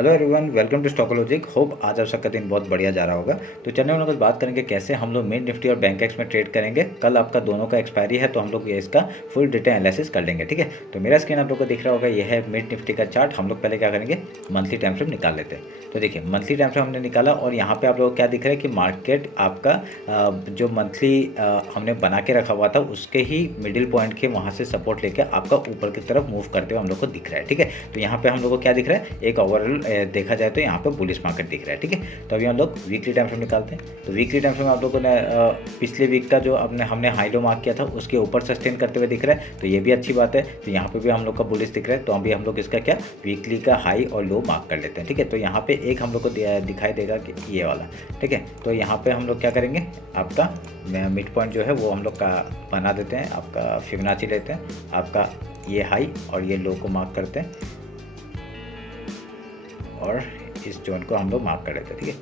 Hello everyone, welcome to Stocklogic. Hope आज आप सबका दिन बहुत बढ़िया जा रहा होगा। तो चलिए हम लोग बात करेंगे कैसे हम लोग मिड निफ्टी और बैंक एक्स में ट्रेड करेंगे। कल आपका दोनों का एक्सपायरी है, तो हम लोग ये इसका फुल डेटा एनालिसिस कर लेंगे। ठीक है, तो मेरा स्क्रीन आप लोग को दिख रहा होगा, ये है मिड निफ्टी का चार्ट। हम लोग पहले क्या करेंगे, मंथली टाइम फ्रेम निकाल लेते हैं। तो देखिए मंथली टाइम फ्रेम हमने निकाला और यहाँ पे आप लोग को क्या दिख रहा है कि मार्केट आपका जो मंथली हमने बना के रखा हुआ था उसके ही मिडिल पॉइंट के वहाँ से सपोर्ट लेके आपका ऊपर की तरफ मूव करते हुए हम लोग को दिख रहा है। ठीक है, तो यहाँ पे हम लोग को क्या दिख रहा है, एक ओवरऑल देखा जाए तो यहाँ पे बुलिश मार्केट दिख रहा है। ठीक है, तो अभी हम लोग वीकली टाइम फ्रेम निकालते हैं। तो वीकली टाइम फ्रेम आप लोगों ने पिछले वीक का जो हमने हाई लो मार्क किया था उसके ऊपर सस्टेन करते हुए दिख रहा है, तो ये भी अच्छी बात है। तो यहाँ पे भी हम लोग का बुलिश दिख रहा है, तो अभी हम लोग इसका क्या वीकली का हाई और लो मार्क कर लेते हैं। ठीक है, तो यहाँ पे एक हम लोग को दिखाई देगा कि ये वाला। ठीक है, तो यहाँ पे हम लोग क्या करेंगे, आपका मिड पॉइंट जो है वो हम लोग का बना देते हैं। आपका फिबोनाची लेते हैं, आपका ये हाई और ये लो को मार्क करते हैं और इस जोन को हम लोग मार्क कर लेते हैं। ठीक है,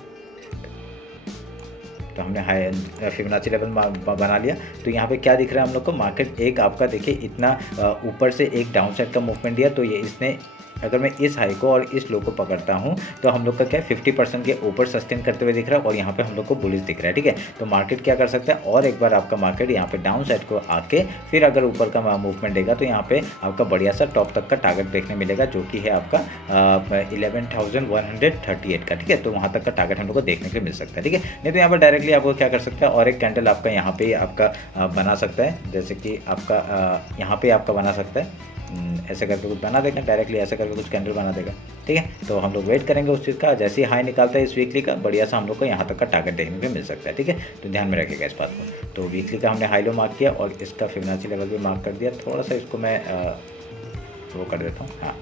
तो हमने हाई फिबोनाची लेवल बना लिया। तो यहाँ पे क्या दिख रहा है हम लोग को, मार्केट एक आपका देखिए इतना ऊपर से एक डाउन साइड का मूवमेंट दिया, तो ये इसने अगर मैं इस हाई को और इस लो को पकड़ता हूँ तो हम लोग का क्या 50% के ऊपर सस्टेन करते हुए दिख रहा है और यहाँ पे हम लोग को बुलिश दिख रहा है। ठीक है, तो मार्केट क्या कर सकता है, और एक बार आपका मार्केट यहाँ पे डाउन साइड को आके फिर अगर ऊपर का मूवमेंट देगा तो यहाँ पे आपका बढ़िया सा टॉप तक का टारगेट देखने मिलेगा, जो कि है आपका 11,138 का। ठीक है, तो वहाँ तक का टारगेट हम लोग को देखने के लिए मिल सकता है। ठीक है, नहीं तो यहाँ पर डायरेक्टली आपको क्या कर सकता है, और एक कैंडल आपका यहाँ पे आपका बना सकता है, जैसे कि आपका यहाँ पे आपका बना सकता है, ऐसे करके कुछ बना देगा, डायरेक्टली ऐसे करके कुछ कैंडल बना देगा। ठीक है, तो हम लोग वेट करेंगे उस चीज़ का। जैसे ही हाई निकालता है इस वीकली का, बढ़िया सा हम लोग को यहाँ तक का टारगेट देखने को मिल सकता है। ठीक है, तो ध्यान में रखिएगा इस बात को। तो वीकली का हमने हाई लो मार्क किया और इसका फिबोनाची लेवल भी मार्क कर दिया। थोड़ा सा इसको मैं वो कर देता हूँ, हाँ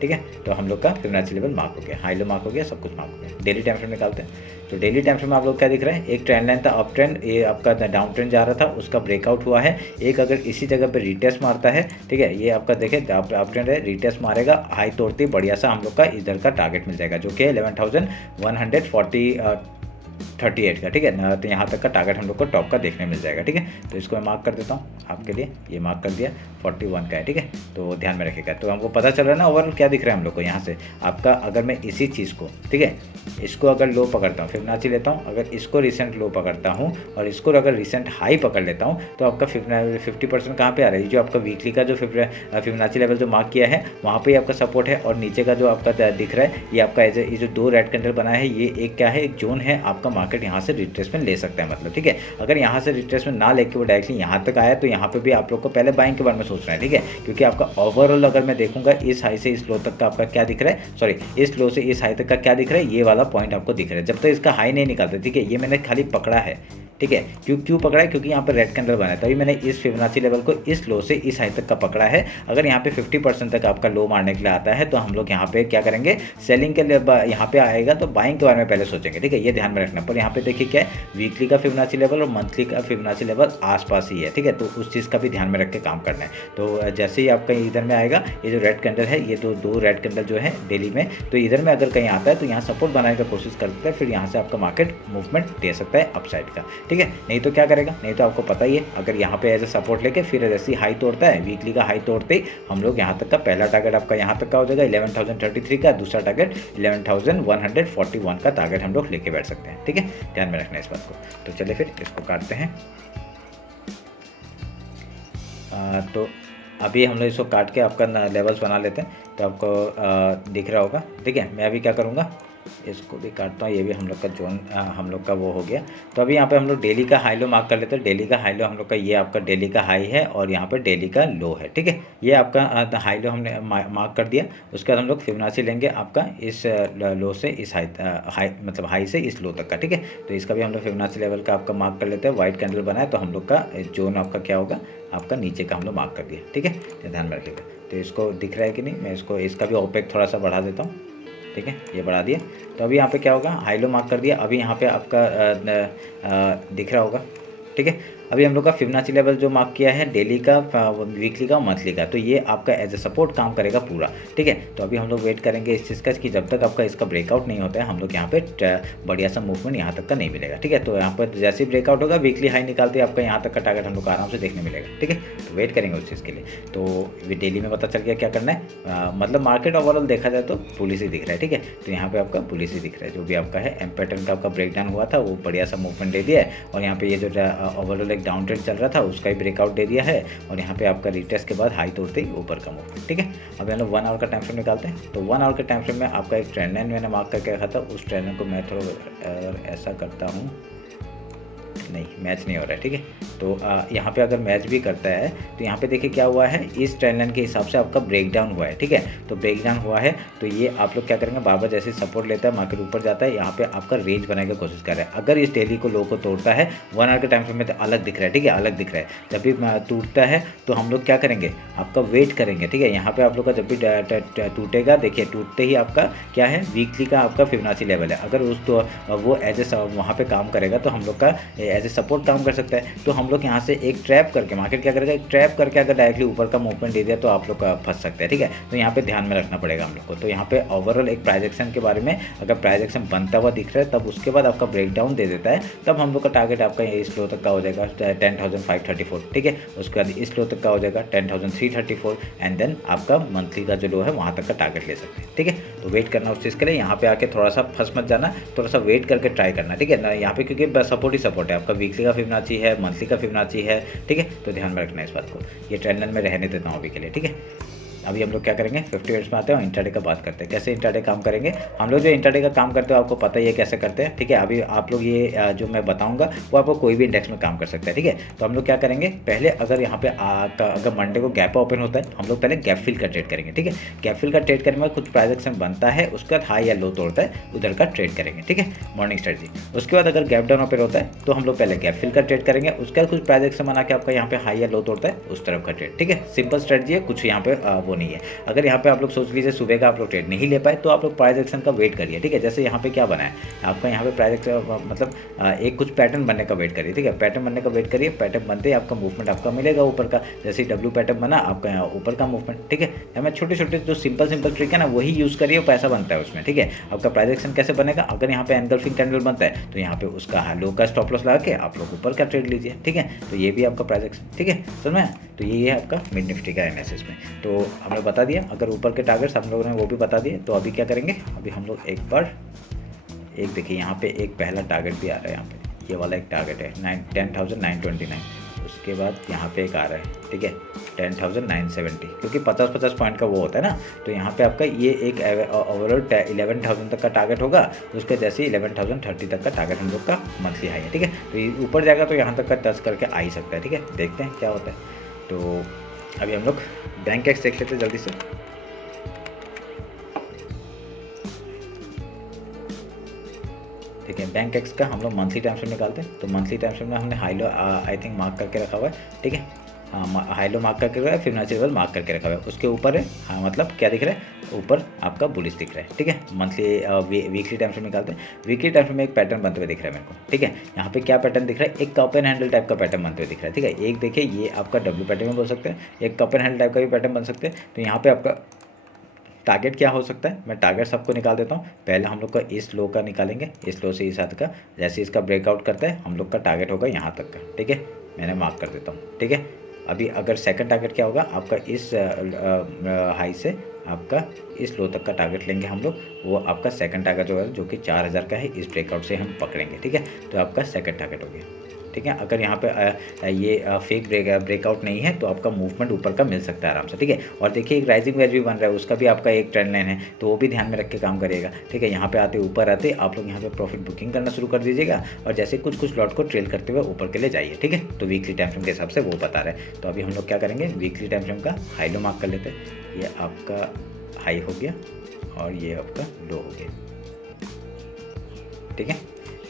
ठीक है। तो हम लोग का फिबोनाची लेवल मार्क हो गया, हाई लो मार्क हो गया, सब कुछ मार्क हो गया। डेली टाइम फ्रेम निकालते हैं। तो डेली टाइम फ्रेम आप लोग क्या दिख रहा है, एक ट्रेंड लाइन था अप ट्रेंड, ये आपका डाउन ट्रेंड जा रहा था, उसका ब्रेकआउट हुआ है। एक अगर इसी जगह पे रिटेस्ट मारता है, ठीक है, ये आपका देखें अप ट्रेंड है, रिटेस्ट मारेगा, हाई तोड़ते बढ़िया सा हम लोग का इधर का टारगेट मिल जाएगा, जो कि 11,138 का। ठीक है, तो यहाँ तक का टारगेट हम लोग को टॉप का देखने मिल जाएगा। ठीक है, तो इसको मैं मार्क कर देता हूँ आपके लिए, ये मार्क कर दिया 41 का है। ठीक है, तो ध्यान में रखिएगा। तो हमको पता चल रहा है ना ओवरऑल क्या दिख रहा है हम लोग को यहाँ से आपका। अगर मैं इसी चीज़ को, ठीक है, इसको अगर लो पकड़ता हूँ, फिबोनाची लेता हूँ, अगर इसको रिसेंट लो पकड़ता हूँ और इसको अगर रिसेंट हाई पकड़ लेता हूँ, तो आपका 50% कहाँ पे आ रहा है, जो आपका वीकली का जो फिबोनाची लेवल जो मार्क किया है वहाँ पे आपका सपोर्ट है, और नीचे का जो आपका दिख रहा है ये आपका ये जो दो रेड कैंडल बना है, ये एक क्या है, एक जोन है आपका। मार्केट यहाँ से रिट्रेसमेंट ले सकता है, मतलब ठीक है। अगर यहाँ से रिट्रेसमेंट ना लेके वो डायरेक्टली यहाँ तक आया तो यहाँ पे भी आप लोग को पहले बाइंग के बारे में सोचना है। ठीक है, क्योंकि आपका ओवरऑल अगर मैं देखूंगा इस हाई से इस लो तक का आपका क्या दिख रहा है, सॉरी इस लो से इस हाई तक का क्या दिख रहा है, ये वाला पॉइंट आपको दिख रहा है। जब तक इसका हाई नहीं निकालते, ठीक है, ये मैंने खाली पकड़ा है। ठीक है, क्यों पकड़ा है, क्योंकि यहाँ पर रेड कैंडल बना है, तभी मैंने इस फिबोनाची लेवल को इस लो से इस हाई तक का पकड़ा है। अगर यहाँ पे 50% तक आपका लो मारने के लिए आता है तो हम लोग यहाँ पे क्या करेंगे, सेलिंग के लिए यहाँ पे आएगा तो बाइंग के बारे में पहले सोचेंगे। ठीक है, ये ध्यान में रखना। पर यहाँ पे देखिए क्या है, वीकली का फिबोनाची लेवल और मंथली का फिबोनाची लेवल आसपास ही है। ठीक है, तो उस चीज़ का भी ध्यान में रख के काम करना है। तो जैसे ही आपका इधर में आएगा, ये जो रेड कैंडल है, ये दो रेड कैंडल जो है डेली में, तो इधर में अगर कहीं आता है तो यहाँ सपोर्ट बनाने का कोशिश करता है, फिर यहाँ से आपका मार्केट मूवमेंट दे सकता है अपसाइड का। ठीक है, नहीं तो क्या करेगा, नहीं तो आपको पता ही है, अगर यहाँ पे एज ए सपोर्ट लेके फिर जैसे हाई तोड़ता है, वीकली का हाई तोड़ते ही हम लोग यहाँ तक का पहला टारगेट आपका यहाँ तक का हो जाएगा 11,033 का, दूसरा टारगेट 11,141 का टारगेट हम लोग लेके बैठ सकते हैं। ठीक है, ध्यान में रखना है इस बात को। तो चलिए फिर इसको काटते हैं। तो अभी हम लोग इसको काट के आपका लेवल्स बना लेते हैं, तो आपको दिख रहा होगा। ठीक है, मैं अभी क्या करूँगा, इसको भी काटता हूँ, ये भी हम लोग का जोन हम लोग का वो हो गया। तो अभी यहाँ पे हम लोग डेली का हाई लो मार्क कर लेते हैं। डेली का हाई लो हम लोग का, ये आपका डेली का हाई है और यहाँ पे डेली का लो है। ठीक है, ये आपका हाई लो हमने मार्क कर दिया। उसके बाद हम लोग फिबोनाची लेंगे आपका इस लो से इस हाई मतलब हाई से इस लो तक का। ठीक है, तो इसका भी हम लोग फिबोनाची लेवल का आपका मार्क कर लेते हैं। वाइट कैंडल बना है तो हम लोग का जोन आपका क्या होगा, आपका नीचे का हम लोग मार्क कर दिया। ठीक है, तो ध्यान में रखिएगा। तो इसको दिख रहा है कि नहीं, मैं इसका भी ओपेक थोड़ा सा बढ़ा देता हूँ। ठीक है, ये बढ़ा दिया। तो अभी यहाँ पे क्या होगा, हाई लो मार्क कर दिया। अभी यहाँ पे आपका दिख रहा होगा। ठीक है, अभी हम लोग का फिबोनाची लेवल जो मार्क किया है डेली का, वीकली का, मंथली का, तो ये आपका एज ए सपोर्ट काम करेगा पूरा, ठीक है। तो अभी हम लोग वेट करेंगे इस चीज़ का कि जब तक आपका इसका ब्रेकआउट नहीं होता है हम लोग यहाँ पे बढ़िया सा मूवमेंट यहाँ तक का नहीं मिलेगा, ठीक है। तो यहाँ पर जैसे ही ब्रेकआउट होगा वीकली हाई निकालते ही आपका यहाँ तक का टारगेट हम लोग को आराम से देखने मिलेगा, ठीक है। तो वेट करेंगे उस चीज़ के लिए। तो डेली में पता चल गया क्या करना है, मतलब मार्केट ओवरऑल देखा जाए तो पुलिस ही दिख रहा है, ठीक है। तो यहाँ पे आपका पुलिस ही दिख रहा है, जो भी आपका है एम पैटर्न का आपका ब्रेकडाउन हुआ था वो बढ़िया सा मूवमेंट दे दिया है, और यहाँ पे ये जो ओवरऑल एक डाउन ट्रेंड चल रहा था उसका ही ब्रेकआउट दे दिया है, और यहाँ पे आपका रिटेस्ट के बाद हाई तोड़ते ही ऊपर का मूवमेंट, ठीक है। अब हम लोग 1 आवर का टाइम फ्रेम निकालते हैं। तो 1 आवर के टाइम फ्रेम में आपका एक ट्रेंड लाइन मैंने मार्क करके रखा था, उस ट्रेंड लाइन को मैं थोड़ा ऐसा करता हूँ, नहीं मैच नहीं हो रहा है, ठीक है। तो यहाँ पे अगर मैच भी करता है तो यहाँ पे देखिए क्या हुआ है, इस ट्रेंड लाइन के हिसाब से आपका ब्रेकडाउन हुआ है, ठीक है। तो ब्रेकडाउन हुआ है तो ये आप लोग क्या करेंगे, बार बार जैसे सपोर्ट लेता है मार्केट ऊपर जाता है, यहाँ पे आपका रेंज बनाने की कोशिश कर रहा है। अगर इस डेली को लो को तोड़ता है 1 आवर के टाइम फ्रेम में तो अलग दिख रहा है, ठीक है, अलग दिख रहा है। जब भी टूटता है तो हम लोग क्या करेंगे, आपका वेट करेंगे, ठीक है। यहाँ पे आप लोग का जब भी टूटेगा, देखिए टूटते ही आपका क्या है, वीकली का आपका फिबोनाची लेवल है, अगर उस तो वो एज ए वहाँ पे काम करेगा तो हम लोग का एज ए सपोर्ट काम कर सकता है। तो हम लोग यहाँ से एक ट्रैप करके, मार्केट क्या करेगा, एक ट्रैप करके अगर डायरेक्टली ऊपर का मूवमेंट दे दिया तो आप लोग का फंस सकते हैं, ठीक है। तो यहाँ पे ध्यान में रखना पड़ेगा हम लोग को। तो यहाँ पे ओवरऑल एक प्राइस एक्शन के बारे में, अगर प्राइस एक्शन बनता हुआ दिख रहा है तब उसके बाद आपका ब्रेकडाउन दे देता है, तब हम लोग का टारगेट आपका इस लो तक का हो जाएगा 10,534, ठीक है। उसके बाद इस लो तक का हो जाएगा 10,334, एंड देन आपका मंथली का जो लो है वहाँ तक का टारगेट ले सकते हैं, ठीक है। तो वेट करना उस चीज़ के लिए, यहाँ पे आके थोड़ा सा फंस मत जाना, थोड़ा सा वेट करके ट्राई करना, ठीक है ना। यहाँ पे क्योंकि सपोर्ट ही सपोर्ट है, आपका वीकली का फिबोनाची है, मंथली का फिबोनाची है, ठीक है। तो ध्यान में रखना है इस बात को। ये ट्रेंड लाइन में रहने देता हूँ अभी के लिए, ठीक है। अभी हम लोग क्या करेंगे, 50 मिनट्स में आते हैं और इंट्राडे का बात करते हैं, कैसे इंट्राडे काम करेंगे। हम लोग जो इंट्राडे का काम करते हैं आपको पता ही है कैसे करते हैं, ठीक है। अभी आप लोग ये जो मैं बताऊंगा वो आपको कोई भी इंडेक्स में काम कर सकता है, ठीक है। तो हम लोग क्या करेंगे, पहले अगर यहाँ पे अगर मंडे को गैप ओपन होता है हम लोग पहले गैप फिल का ट्रेड करेंगे, ठीक है। गैप फिल का ट्रेड करने में कुछ प्राइस एक्शन बनता है, उसके बाद हाई या लो तोड़ता है उधर का ट्रेड करेंगे, ठीक है, मॉर्निंग स्ट्रेटजी। उसके बाद अगर गैप डाउन ओपन होता है तो हम लोग पहले गैप फिल का ट्रेड करेंगे, उसके बाद कुछ प्राइस एक्शन बना के आपका यहाँ पे हाई या लो तोड़ता है उस तरफ का ट्रेड, ठीक है। सिंपल स्ट्रेटजी है, कुछ यहाँ पे वो नहीं है। अगर यहाँ पे आप लोग सोच लीजिए सुबह का आप लोग ट्रेड नहीं ले पाए तो आप लोग प्राइस एक्शन का वेट करिए, ठीक है। जैसे यहाँ पे क्या बना है आपका, यहाँ पे प्राइस एक्शन मतलब एक कुछ पैटर्न बनने का वेट करिए, ठीक है। पैटर्न बनने का वेट करिए, पैटर्न बनते ही आपका मूवमेंट आपका मिलेगा ऊपर का, जैसे डब्ल्यू पैटर्न बना आपका यहाँ ऊपर का मूवमेंट, ठीक है। हमें छोटे छोटे जो सिंपल ट्रिक है ना वही यूज़ करिए, पैसा बनता है उसमें, ठीक है। आपका प्राइस एक्शन कैसे बनेगा, अगर यहाँ पे एनगल्फिंग कैंडल बनता है तो यहाँ पे उसका लो का स्टॉप लॉस लगा के आप लोग ऊपर का ट्रेड लीजिए, ठीक है। तो ये भी आपका प्राइस एक्शन, ठीक है, समझ में। तो ये है आपका मिड निफ्टी का एनालिसिस में। तो हमने बता दिया, अगर ऊपर के टारगेट्स हम लोगों ने वो भी बता दिए। तो अभी क्या करेंगे, अभी हम लोग एक बार एक देखिए यहाँ पे एक पहला टारगेट भी आ रहा है, यहाँ पे ये वाला एक टारगेट है 10,929, उसके बाद यहाँ पे एक आ रहा है, ठीक है 10,970, क्योंकि 50-50 पॉइंट का वो होता है ना। तो यहाँ पे आपका ये एक ओवरऑल 11,000 तक का टारगेट होगा, उसके जैसे 11,030 तक का टारगेट हम लोग का मंथली हाई है, ठीक है। तो ये ऊपर जाएगा तो यहाँ तक का टच करके आ ही सकता है, ठीक है। देखते हैं क्या होता है। तो अभी हम लोग बैंक एक्स देख लेते हैं जल्दी से। ठीक है, बैंक एक्स का हम लोग मंथली टाइम फ्रेम निकालते हैं। तो मंथली टाइम फ्रेम में हमने high low I think mark करके रखा हुआ है, ठीक है। हाँ, हाई लो मार्क करके रखा है, फिबोनाची लेवल मार्क करके रखा हुआ है, उसके ऊपर है। हाँ मतलब क्या दिख रहा है, ऊपर आपका बुलिश दिख रहा है, ठीक है। मंथली वीकली टाइम फ्रेम निकालते हैं। वीकली टाइम फ्रेम में एक पैटर्न बनते हुए दिख रहा है मेरे को, ठीक है। यहाँ पे क्या पैटर्न दिख रहा है, एक कप एंड हैंडल टाइप का पैटर्न बनते हुए दिख रहा है, ठीक है। एक देखिए ये आपका डब्ल्यू पैटर्न में बोल सकते हैं, एक कप एंड हैंडल टाइप का भी पैटर्न बन सकते हैं। तो यहाँ पे आपका टारगेट क्या हो सकता है, मैं टारगेट सबको निकाल देता हूँ। पहले हम लोग का इस लो का निकालेंगे, इस लो से इस हाथ का, जैसे इसका ब्रेकआउट करता है हम लोग का टारगेट होगा यहाँ तक का, ठीक है। मैंने मार्क कर देता हूँ, ठीक है। अभी अगर सेकंड टारगेट क्या होगा, आपका इस हाई से आपका इस लो तक का टारगेट लेंगे हम लोग, वो आपका सेकंड टारगेट जो है, जो कि 4,000 का है, इस ब्रेकआउट से हम पकड़ेंगे, ठीक है। तो आपका सेकंड टारगेट हो गया, ठीक है। अगर यहाँ पे ये फेक ब्रेकआउट नहीं है तो आपका मूवमेंट ऊपर का मिल सकता है आराम से, ठीक है। और देखिए एक राइजिंग वेज भी बन रहा है, उसका भी आपका एक ट्रेंड लाइन है, तो वो भी ध्यान में रख के काम करिएगा, ठीक है। यहाँ पे आते ऊपर आते आप लोग यहाँ पे प्रॉफिट बुकिंग करना शुरू कर दीजिएगा, और जैसे कुछ लॉट को ट्रेल करते हुए ऊपर के लिए जाइए, ठीक है। तो वीकली टाइम फ्रेम के हिसाब से वो बता रहा है। तो अभी हम लोग क्या करेंगे, वीकली टाइम फ्रेम का हाई लो मार्क कर लेते हैं। ये आपका हाई हो गया और ये आपका लो हो गया, ठीक है।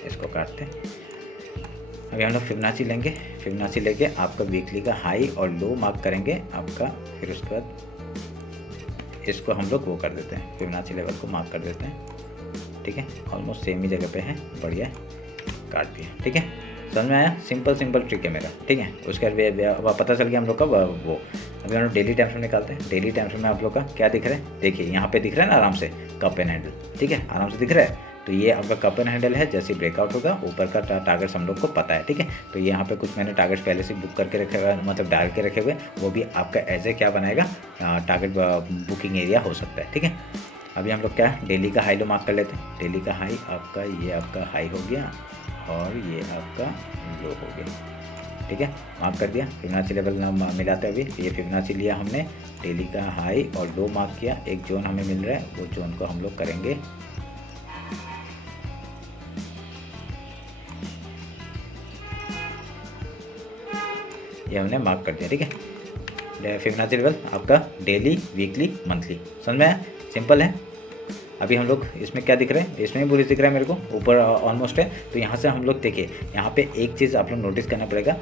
इसको काटते हैं। अभी हम लोग फिबोनाची लेंगे, फिबोनाची लेके आपका वीकली का हाई और लो मार्क करेंगे आपका, फिर उसके बाद इसको हम लोग वो कर देते हैं, फिबोनाची लेवल को मार्क कर देते हैं, ठीक है। ऑलमोस्ट सेम ही जगह पे है, बढ़िया काट दिया, ठीक है। समझ में आया? सिंपल ट्रिक है मेरा, ठीक है। उसके बाद पता चल गया हम लोग का वो। अभी हम लोग डेली टाइम फ्रेम निकालते हैं। डेली टाइम फ्रेम में आप लोग का क्या दिख रहा है, देखिए यहाँ पे दिख रहा है ना आराम से कप एंड हैंडल, ठीक है, आराम से दिख रहा है। तो ये आपका कप एंड हैंडल है, जैसे ब्रेकआउट होगा ऊपर का टारगेट्स हम लोग को पता है, ठीक है। तो यहाँ पे कुछ मैंने टारगेट्स पहले से बुक करके रखे हुए, मतलब डाल के रखे हुए, वो भी आपका एज ए क्या बनाएगा, टारगेट बुकिंग एरिया हो सकता है, ठीक है। अभी हम लोग क्या डेली का हाई लो मार्क कर लेते हैं। डेली का हाई आपका ये आपका हाई हो गया और ये आपका लो हो गया, ठीक है, मार्क कर दिया। फिबोनाची लेवल मिलाते हैं अभी, ये फिबोनाची लिया हमने, डेली का हाई और लो मार्क किया। एक जोन हमें मिल रहा है, वो जोन को हम लोग करेंगे ये हमने मार्क कर दिया, ठीक है। फिबोनाची लेवल आपका डेली, वीकली, मंथली, समझ में आया? सिंपल है। अभी हम लोग इसमें क्या दिख रहा है, इसमें भी बुलिश दिख रहा है मेरे को, ऊपर ऑलमोस्ट है। तो यहाँ से हम लोग देखिए, यहाँ पे एक चीज़ आप लोग नोटिस करना पड़ेगा,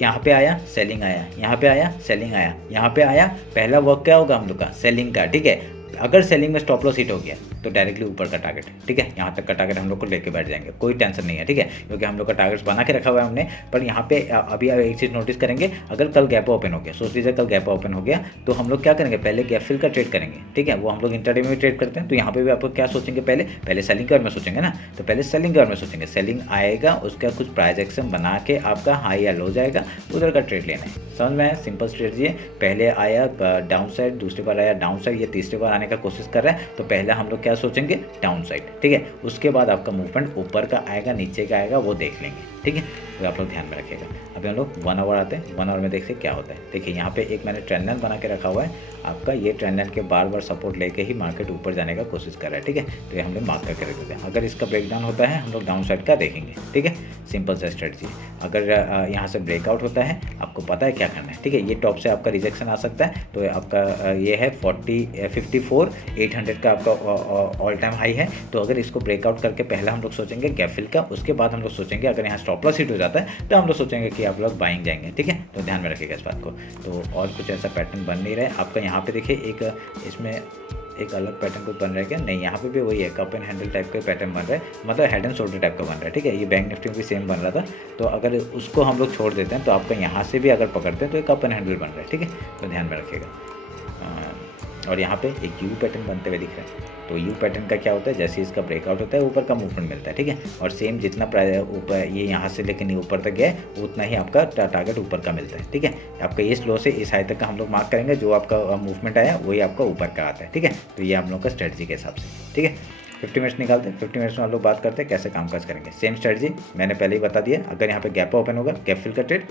यहाँ पे आया सेलिंग आया, यहाँ पे आया सेलिंग आया, यहाँ पे आया, पहला वर्क क्या होगा हम लोग का, सेलिंग का, ठीक है। अगर सेलिंग में स्टॉप लॉस हिट हो गया तो डायरेक्टली ऊपर का टारगेट, ठीक है, यहाँ तक का टारगेट हम लोग को लेके बैठ जाएंगे, कोई टेंशन नहीं है, ठीक है, क्योंकि हम लोग का टारगेट्स बना के रखा हुआ है हमने। पर यहाँ पे अभी एक चीज़ नोटिस करेंगे, अगर कल गैप ओपन हो गया, सोच लीजिए कल गैप ओपन हो गया, तो हम लोग क्या करेंगे, पहले गैप फिल का ट्रेड करेंगे, ठीक है, वो हम लोग इंटरडे में भी ट्रेड करते हैं। तो यहाँ पे भी आपको क्या सोचेंगे, पहले सेलिंग के बारे में सोचेंगे ना, तो पहले सेलिंग के बारे में सोचेंगे। सेलिंग आएगा, उसका कुछ प्राइस एक्शन बना के आपका हाई या लो जाएगा, उधर का ट्रेड लेना है, समझ में आया? सिंपल स्ट्रेटजी है। पहले आया डाउन साइड, दूसरी बार आया डाउन साइड, ये तीसरी बार आने का कोशिश कर रहा है, तो पहले हम लोग क्या सोचेंगे, डाउन साइड, ठीक है। उसके बाद आपका मूवमेंट ऊपर का आएगा, नीचे का आएगा, वो देख लेंगे, ठीक है। तो आप लोग ध्यान में रखिएगा। अभी हम लोग 1 आवर आते हैं। 1 आवर में देखते क्या होता है। देखिए यहाँ पे एक मैंने ट्रेंड लाइन बना के रखा हुआ है आपका, ये ट्रेंड लाइन के बार बार सपोर्ट लेके ही मार्केट ऊपर जाने का कोशिश कर रहा है, ठीक है। तो ये हम लोग मार्क करके रख देते हैं। अगर इसका ब्रेकडाउन होता है, हम लोग डाउन साइड का देखेंगे, ठीक है, सिंपल सा स्ट्रेटजी। अगर यहाँ से ब्रेकआउट होता है, आपको पता है क्या करना है, ठीक है। ये टॉप से आपका रिजेक्शन आ सकता है, तो आपका ये है 54,800 का आपका ऑल टाइम हाई है। तो अगर इसको ब्रेकआउट करके पहला हम लोग सोचेंगे गैप फिल का, उसके बाद हम लोग सोचेंगे, अगर यहाँ स्टॉप लॉस हिट हो जाता है तो हम लोग सोचेंगे कि आप लोग बाइंग जाएंगे, ठीक है। तो ध्यान में रखिएगा इस बात को। तो और कुछ ऐसा पैटर्न बन नहीं रहा है आपका। यहाँ पे देखिए एक इसमें एक अलग पैटर्न कुछ बन रहा है क्या, नहीं, यहाँ पे भी वही है, कप एंड हैंडल टाइप का पैटर्न बन रहा है, मतलब हेड एंड शोल्डर टाइप का बन रहा है, ठीक है। ये बैंक निफ्टी में भी सेम बन रहा था। तो अगर उसको हम लोग छोड़ देते हैं तो आपका यहाँ से भी अगर पकड़ते हैं तो एक कप एंड हैंडल बन रहा है, ठीक है। तो ध्यान में रखिएगा। और यहाँ पे एक यू पैटर्न बनते हुए दिख रहा है। तो यू पैटर्न का क्या होता है, जैसे इसका ब्रेकआउट होता है ऊपर का मूवमेंट मिलता है, ठीक है। और सेम जितना प्राइस ऊपर ये यहाँ से लेकर ऊपर तक गया उतना ही आपका टारगेट ऊपर का मिलता है, ठीक है। आपका इस लो से इस हाई तक का हम लोग मार्क करेंगे, जो आपका मूवमेंट आया वही आपका ऊपर का आता है, ठीक है। तो ये हम लोग का स्ट्रेटजी के हिसाब से, ठीक है। 50 मिनट्स निकालते हैं। 50 मिनट्स में हम लोग बात करते हैं कैसे कामकाज करेंगे। सेम स्ट्रेटजी मैंने पहले ही बता दिया। अगर यहाँ पे गैप ओपन होगा, गैप फिल का ट्रेड,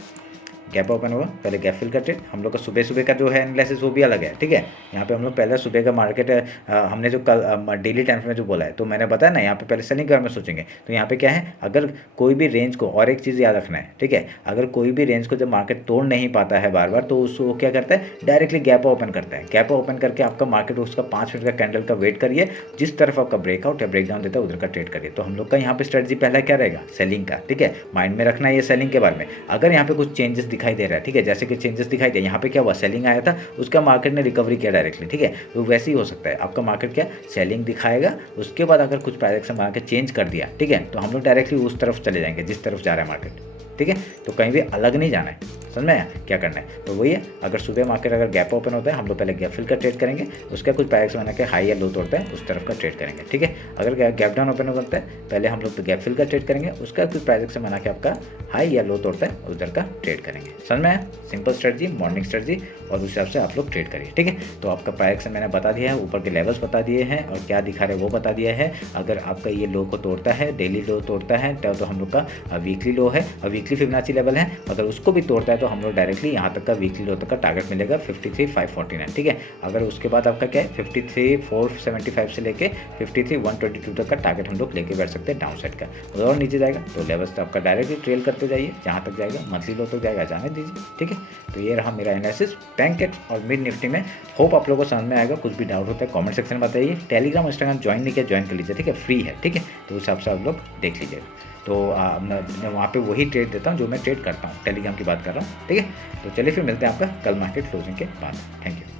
गैप ओपन होगा, पहले गैप फिल का ट्रेड। हम लोग का सुबह का जो है एनालिसिस वो भी अलग है, ठीक है। यहाँ पे हम लोग पहले सुबह का मार्केट हमने जो कल डेली टाइम में जो बोला है, तो मैंने बताया ना, यहाँ पे पहले सेलिंग के बारे में सोचेंगे। तो यहाँ पे क्या है, अगर कोई भी रेंज को, और एक चीज़ याद रखना है, ठीक है, अगर कोई भी रेंज को जब मार्केट तोड़ नहीं पाता है बार बार, तो उसको क्या करता है, डायरेक्टली गैप ओपन करता है। गैप ओपन करके आपका मार्केट उसका 5 मिनट का कैंडल का वेट करिए, जिस तरफ आपका ब्रेकआउट या ब्रेकडाउन देता है उधर का ट्रेड करिए। तो हम लोग का यहाँ पे स्ट्रेटजी पहला क्या रहेगा, सेलिंग का, ठीक है। माइंड में रखना है ये सेलिंग के बारे में। अगर यहाँ पे कुछ चेंजेस दिखाई दे रहा है, ठीक है, जैसे कि चेंजेस दिखाई दे, यहाँ पे क्या हुआ, सेलिंग आया था, उसका मार्केट ने रिकवरी किया डायरेक्टली, ठीक है। तो वैसे ही हो सकता है आपका मार्केट क्या सेलिंग दिखाएगा, उसके बाद अगर कुछ प्राइस एक्शन बना के चेंज कर दिया, ठीक है, तो हम लोग डायरेक्टली उस तरफ चले जाएंगे जिस तरफ जा रहा है मार्केट, ठीक है। तो कहीं भी अलग नहीं जाना है, समझ में आया क्या करना है। तो वही है, अगर सुबह मार्केट अगर गैप ओपन होता है, हम लोग पहले गैप फिल का ट्रेड करेंगे, उसका कुछ प्राइस बना के हाई या लो तोड़ता है उस तरफ का ट्रेड करेंगे, ठीक है। अगर गैप डाउन ओपन होता है, पहले हम लोग गैप फिल का ट्रेड करेंगे, उसका कुछ प्राइस से बना के आपका हाई या लो तोड़ता है उधर का ट्रेड करेंगे। समझ में आया, सिंपल स्ट्रेटजी, मॉर्निंग स्ट्रेटजी, और उस हिसाब से आप लोग ट्रेड करिए, ठीक है। तो आपका प्राइस से मैंने बता दिया है, ऊपर के लेवल्स बता दिए हैं और क्या दिखा रहे वो बता दिया है। अगर आपका ये लो को तोड़ता है, डेली लो तोड़ता है, तो हम लोग का वीकली लो है और वीकली फिबोनाची लेवल है, अगर उसको भी तोड़ता है तो हम लोग डायरेक्टली यहाँ तक का वीकली लो तक का टारगेट मिलेगा 53,549, ठीक है। अगर उसके बाद आपका क्या है 53,475 से लेके 53,122 तक का टारगेट हम लोग लेके बैठ सकते हैं डाउन साइड का। और नीचे जाएगा तो लेवल्स तो आपका डायरेक्टली ट्रेल करते जाइए, जहाँ तक जाएगा मंथली लो तक जाएगा, जाने दीजिए, ठीक है। तो ये रहा मेरा एनालिसिस बैंक और मिड निफ्टी में। होप आप लोगों को समझ में आएगा। कुछ भी डाउट होता है कमेंट सेक्शन में बताइए। टेलीग्राम इंस्टाग्राम ज्वाइन नहीं किया, ज्वाइन कर लीजिए, ठीक है, फ्री है, ठीक है। तो उस हिसाब से आप लोग देख लीजिएगा। तो मैं वहाँ पे वही ट्रेड देता हूँ जो मैं ट्रेड करता हूँ, टेलीग्राम की बात कर रहा हूँ, ठीक है। तो चलिए फिर मिलते हैं आपका कल मार्केट क्लोजिंग के बाद। Thank you.